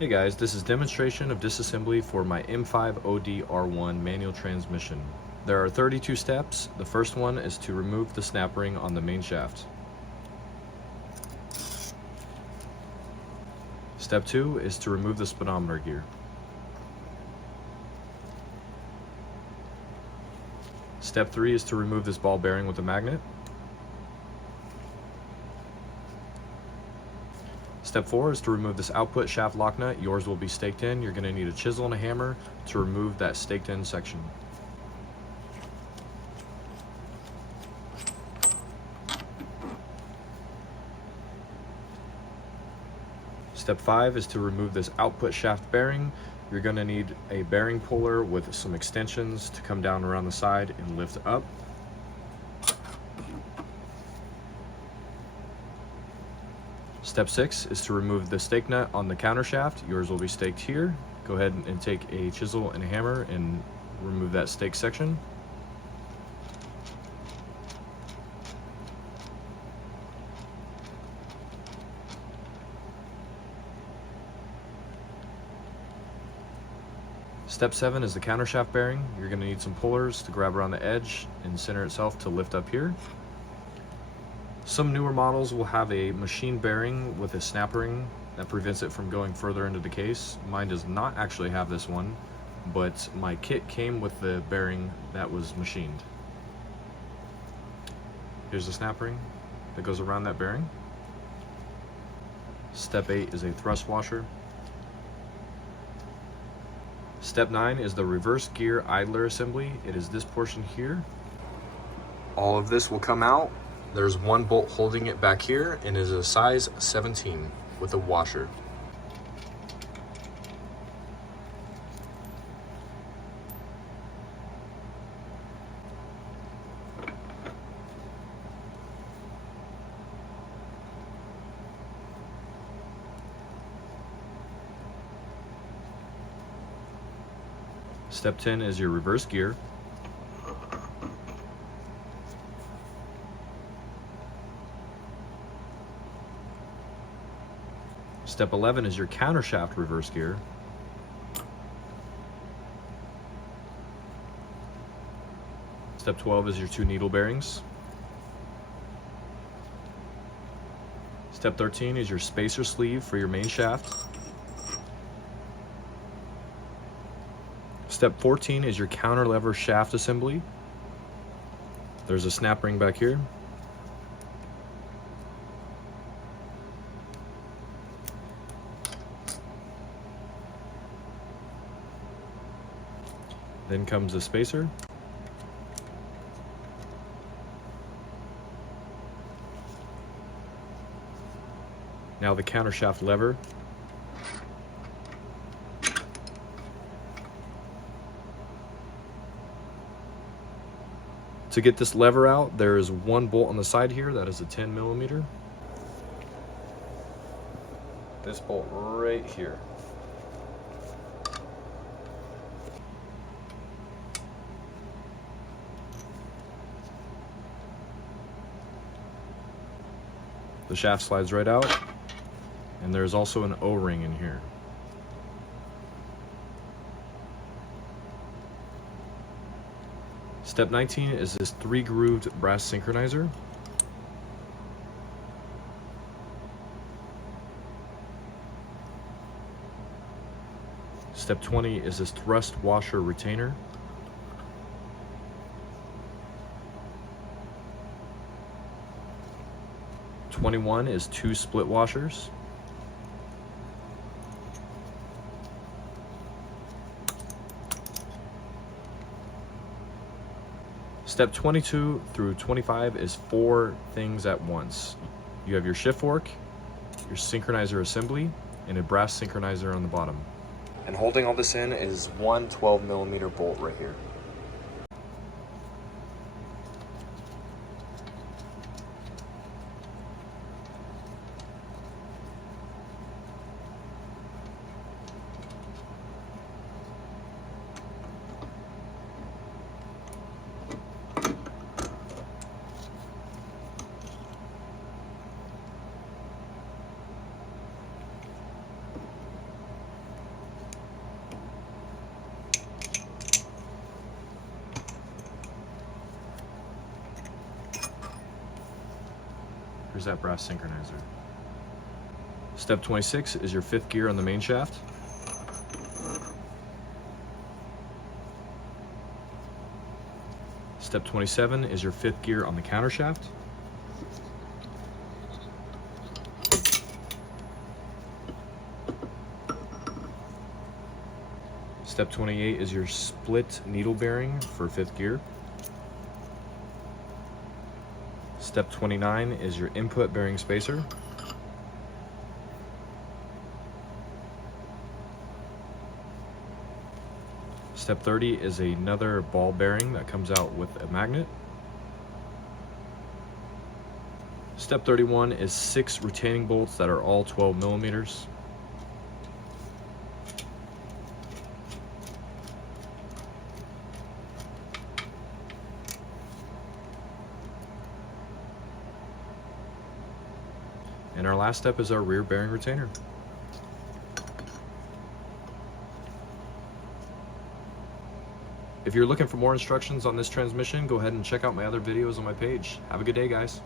Hey guys, this is demonstration of disassembly for my M5OD-R1 manual transmission. There are 32 steps. The first one is to remove the snap ring on the main shaft. Step 2 is to remove the speedometer gear. Step 3 is to remove this ball bearing with a magnet. Step 4 is to remove this output shaft lock nut. Yours will be staked in. You're going to need a chisel and a hammer to remove that staked in section. Step 5 is to remove this output shaft bearing. You're going to need a bearing puller with some extensions to come down around the side and lift up. Step 6 is to remove the stake nut on the counter shaft. Yours will be staked here. Go ahead and take a chisel and a hammer and remove that stake section. Step 7 is the counter shaft bearing. You're going to need some pullers to grab around the edge and center itself to lift up here. Some newer models will have a machine bearing with a snap ring that prevents it from going further into the case. Mine does not actually have this one, but my kit came with the bearing that was machined. Here's the snap ring that goes around that bearing. Step 8 is a thrust washer. Step 9 is the reverse gear idler assembly. It is this portion here. All of this will come out. There's one bolt holding it back here and is a size 17 with a washer. Step 10 is your reverse gear. Step 11 is your counter shaft reverse gear. Step 12 is your 2 needle bearings. Step 13 is your spacer sleeve for your main shaft. Step 14 is your counter lever shaft assembly. There's a snap ring back here. Then comes the spacer. Now the counter shaft lever. To get this lever out, there is one bolt on the side here that is a 10mm. This bolt right here. The shaft slides right out, and there's also an O-ring in here. Step 19 is this 3-grooved brass synchronizer. Step 20 is this thrust washer retainer. Step 21 is 2 split washers. Step 22 through 25 is 4 things at once. You have your shift fork, your synchronizer assembly, and a brass synchronizer on the bottom. And holding all this in is one 12mm bolt right here. removes that brass synchronizer. Step 26 is your 5th gear on the main shaft. Step 27 is your 5th gear on the counter shaft. Step 28 is your split needle bearing for 5th gear. Step 29 is your input bearing spacer. Step 30 is another ball bearing that comes out with a magnet. Step 31 is 6 retaining bolts that are all 12 millimeters. And our last step is our rear bearing retainer. If you're looking for more instructions on this transmission, go ahead and check out my other videos on my page. Have a good day, guys.